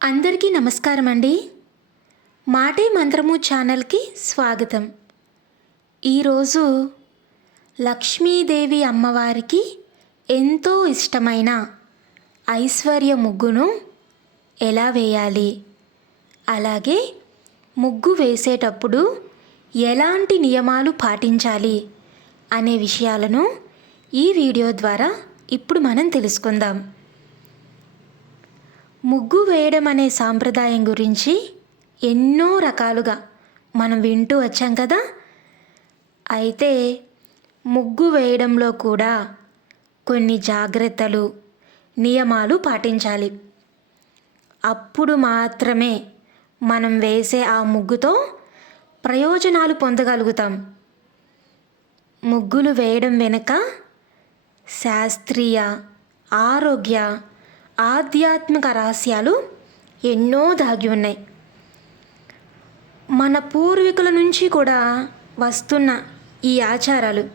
అందరికీ నమస్కారం అండి మాటే మంత్రము ఛానల్కి స్వాగతం. ఈరోజు లక్ష్మీదేవి అమ్మవారికి ఎంతో ఇష్టమైన ఐశ్వర్య ముగ్గును ఎలా వేయాలి? అలాగే ముగ్గు వేసేటప్పుడు ఎలాంటి నియమాలు పాటించాలి అనే విషయాలను ఈ వీడియో ద్వారా ఇప్పుడు మనం తెలుసుకుందాం. ముగ్గు వేయడం అనే సాంప్రదాయం గురించి ఎన్నో రకాలుగా మనం వింటూ వచ్చాం కదా. అయితే ముగ్గు వేయడంలో కూడా కొన్ని జాగ్రత్తలు నియమాలు పాటించాలి. అప్పుడు మాత్రమే మనం వేసే ఆ ముగ్గుతో ప్రయోజనాలు పొందగలుగుతాం. ముగ్గులు వేయడం వెనుక శాస్త్రీయ ఆరోగ్య ఆధ్యాత్మిక రహస్యాలు ఎన్నో దాగి ఉన్నాయి. మన పూర్వీకుల నుంచి కూడా వస్తున్న ఈ ఆచారాలు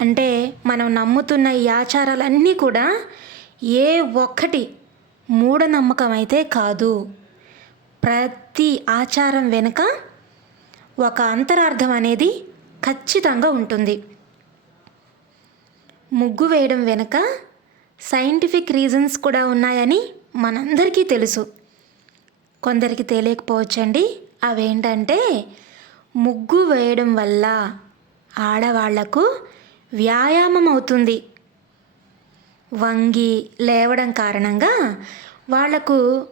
అంటే మనం నమ్ముతున్న ఈ ఆచారాలన్నీ కూడా ఏ ఒక్కటి మూఢనమ్మకం అయితే కాదు. ప్రతి ఆచారం వెనుక ఒక అంతరార్థం అనేది ఖచ్చితంగా ఉంటుంది. ముగ్గు వేయడం వెనుక సైంటిఫిక్ రీజన్స్ కూడా ఉన్నాయని మనందరికీ తెలుసు. కొందరికి తెలియకపోవచ్చండి. అవేంటంటే ముగ్గు వేయడం వల్ల ఆడవాళ్ళకు వ్యాయామం అవుతుంది. వంగి లేవడం కారణంగా వాళ్ళకు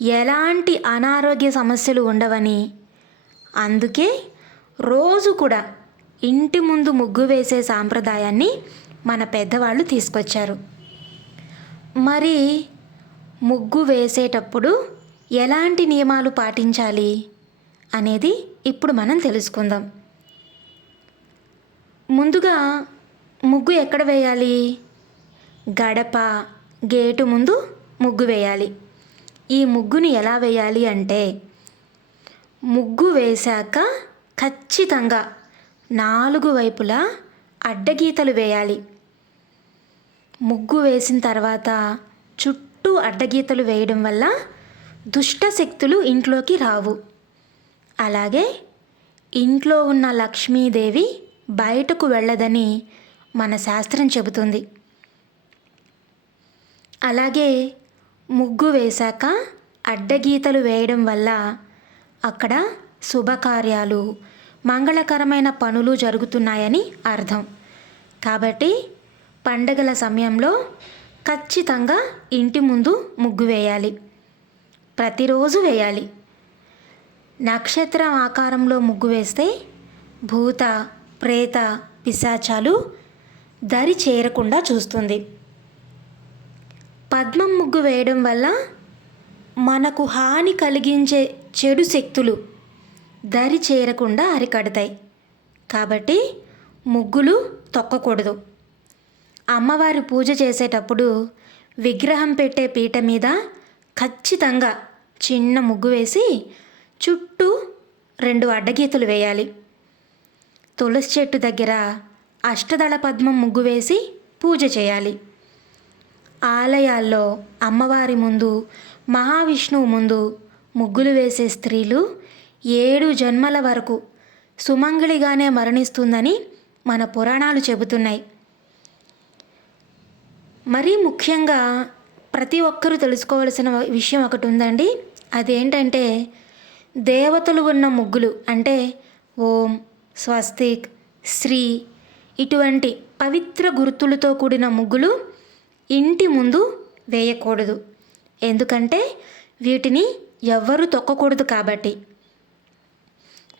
ఎలాంటి అనారోగ్య సమస్యలు ఉండవని అందుకే రోజు కూడా ఇంటి ముందు ముగ్గు వేసే సాంప్రదాయాన్ని మన పెద్దవాళ్ళు తీసుకొచ్చారు. మరి ముగ్గు వేసేటప్పుడు ఎలాంటి నియమాలు పాటించాలి అనేది ఇప్పుడు మనం తెలుసుకుందాం. ముందుగా ముగ్గు ఎక్కడ వేయాలి? గడప గేటు ముందు ముగ్గు వేయాలి. ఈ ముగ్గుని ఎలా వేయాలి అంటే ముగ్గు వేశాక ఖచ్చితంగా నాలుగు వైపులా అడ్డగీతలు వేయాలి. ముగ్గు వేసిన తర్వాత చుట్టూ అడ్డగీతలు వేయడం వల్ల దుష్ట శక్తులు ఇంట్లోకి రావు. అలాగే ఇంట్లో ఉన్న లక్ష్మీదేవి బయటకు వెళ్ళదని మన శాస్త్రం చెబుతుంది. అలాగే ముగ్గు వేశాక అడ్డగీతలు వేయడం వల్ల అక్కడ శుభకార్యాలు మంగళకరమైన పనులు జరుగుతున్నాయని అర్థం. కాబట్టి పండగల సమయంలో ఖచ్చితంగా ఇంటి ముందు ముగ్గు వేయాలి. ప్రతిరోజు వేయాలి. నక్షత్రం ఆకారంలో ముగ్గు వేస్తే భూత ప్రేత పిశాచాలు దరి చేరకుండా చూస్తుంది. పద్మం ముగ్గు వేయడం వల్ల మనకు హాని కలిగించే చెడు శక్తులు దరి చేరకుండా అరికడతాయి. కాబట్టి ముగ్గులు తొక్కకూడదు. అమ్మవారి పూజ చేసేటప్పుడు విగ్రహం పెట్టే పీట మీద ఖచ్చితంగా చిన్న ముగ్గు వేసి చుట్టూ రెండు అడ్డగీతలు వేయాలి. తులసి చెట్టు దగ్గర అష్టదళ పద్మం ముగ్గు వేసి పూజ చేయాలి. ఆలయాల్లో అమ్మవారి ముందు మహావిష్ణువు ముందు ముగ్గులు వేసే స్త్రీలు ఏడు జన్మల వరకు సుమంగళిగానే మరణిస్తుందని మన పురాణాలు చెబుతున్నాయి. మరీ ముఖ్యంగా ప్రతి ఒక్కరూ తెలుసుకోవలసిన విషయం ఒకటి ఉందండి. అదేంటంటే దేవతలు ఉన్న ముగ్గులు అంటే ఓం స్వస్తిక్ శ్రీ ఇటువంటి పవిత్ర గుర్తులతో కూడిన ముగ్గులు ఇంటి ముందు వేయకూడదు. ఎందుకంటే వీటిని ఎవ్వరూ తొక్కకూడదు కాబట్టి.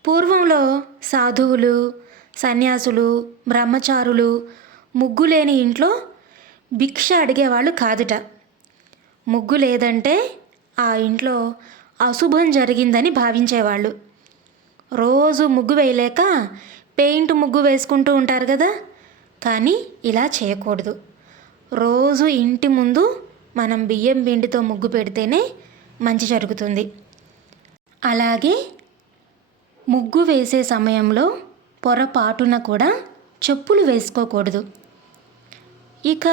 పూర్వంలో సాధువులు సన్యాసులు బ్రహ్మచారులు ముగ్గు లేని ఇంట్లో భిక్ష అడిగేవాళ్ళు కాదుట. ముగ్గు లేదంటే ఆ ఇంట్లో అశుభం జరిగిందని భావించేవాళ్ళు. రోజు ముగ్గు వేయలేక పెయింట్ ముగ్గు వేసుకుంటూ ఉంటారు కదా. కానీ ఇలా చేయకూడదు. రోజు ఇంటి ముందు మనం బియ్యం పిండితో ముగ్గు పెడితేనే మంచి జరుగుతుంది. అలాగే ముగ్గు వేసే సమయంలో పొరపాటున కూడా చెప్పులు వేసుకోకూడదు. ఇక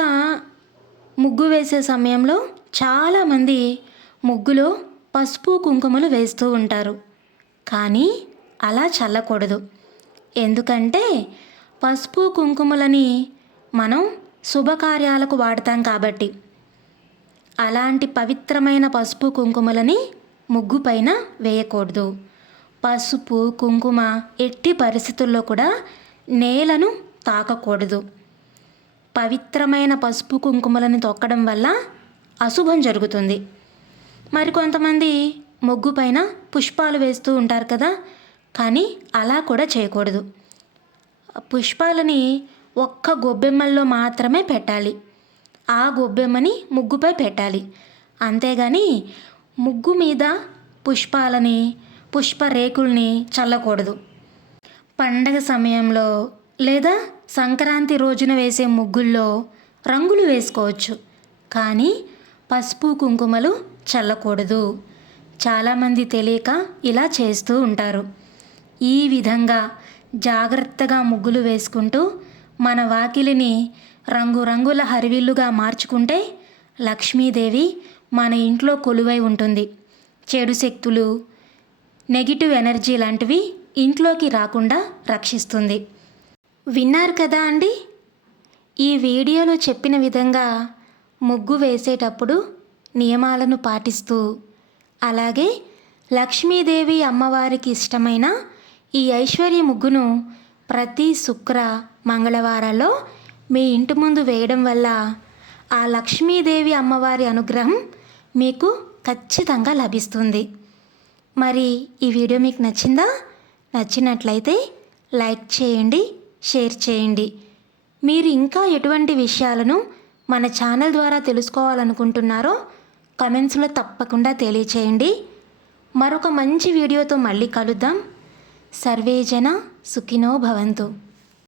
ముగ్గు వేసే సమయంలో చాలామంది ముగ్గులో పసుపు కుంకుమలు వేస్తూ ఉంటారు. కానీ అలా చల్లకూడదు. ఎందుకంటే పసుపు కుంకుమలని మనం శుభకార్యాలకు వాడతాం కాబట్టి. అలాంటి పవిత్రమైన పసుపు కుంకుమలని ముగ్గు పైన వేయకూడదు. పసుపు కుంకుమ ఎట్టి పరిస్థితుల్లో కూడా నేలను తాకకూడదు. పవిత్రమైన పసుపు కుంకుమలను తొక్కడం వల్ల అశుభం జరుగుతుంది. మరి కొంతమంది ముగ్గు పైన పుష్పాలు వేస్తూ ఉంటారు కదా కానీ అలా కూడా చేయకూడదు. పుష్పాలని ఒక్క గొబ్బెమ్మల్లో మాత్రమే పెట్టాలి. ఆ గొబ్బెమ్మని ముగ్గుపై పెట్టాలి. అంతేగాని ముగ్గు మీద పుష్పాలని పుష్ప రేకుల్ని చల్లకూడదు. పండగ సమయంలో లేదా సంక్రాంతి రోజున వేసే ముగ్గుల్లో రంగులు వేసుకోవచ్చు. కానీ పసుపు కుంకుమలు చల్లకూడదు. చాలామంది తెలియక ఇలా చేస్తూ ఉంటారు. ఈ విధంగా జాగ్రత్తగా ముగ్గులు వేసుకుంటూ మన వాకిలిని రంగురంగుల హరివిల్లుగా మార్చుకుంటే లక్ష్మీదేవి మన ఇంట్లో కొలువై ఉంటుంది. చెడు శక్తులు నెగిటివ్ ఎనర్జీ లాంటివి ఇంట్లోకి రాకుండా రక్షిస్తుంది. విన్నారు కదా అండి? ఈ వీడియోలో చెప్పిన విధంగా ముగ్గు వేసేటప్పుడు నియమాలను పాటిస్తూ అలాగే లక్ష్మీదేవి అమ్మవారికి ఇష్టమైన ఈ ఐశ్వర్య ముగ్గును ప్రతి శుక్ర మంగళవారాల్లో మీ ఇంటి ముందు వేయడం వల్ల ఆ లక్ష్మీదేవి అమ్మవారి అనుగ్రహం మీకు ఖచ్చితంగా లభిస్తుంది. మరి ఈ వీడియో మీకు నచ్చిందా? నచ్చినట్లయితే లైక్ చేయండి షేర్ చేయండి. మీరు ఇంకా ఎటువంటి విషయాలను మన ఛానల్ ద్వారా తెలుసుకోవాలనుకుంటున్నారో కమెంట్స్లో తప్పకుండా తెలియచేయండి. మరొక మంచి వీడియోతో మళ్ళీ కలుద్దాం. సర్వేజన సుఖినో భవంతు.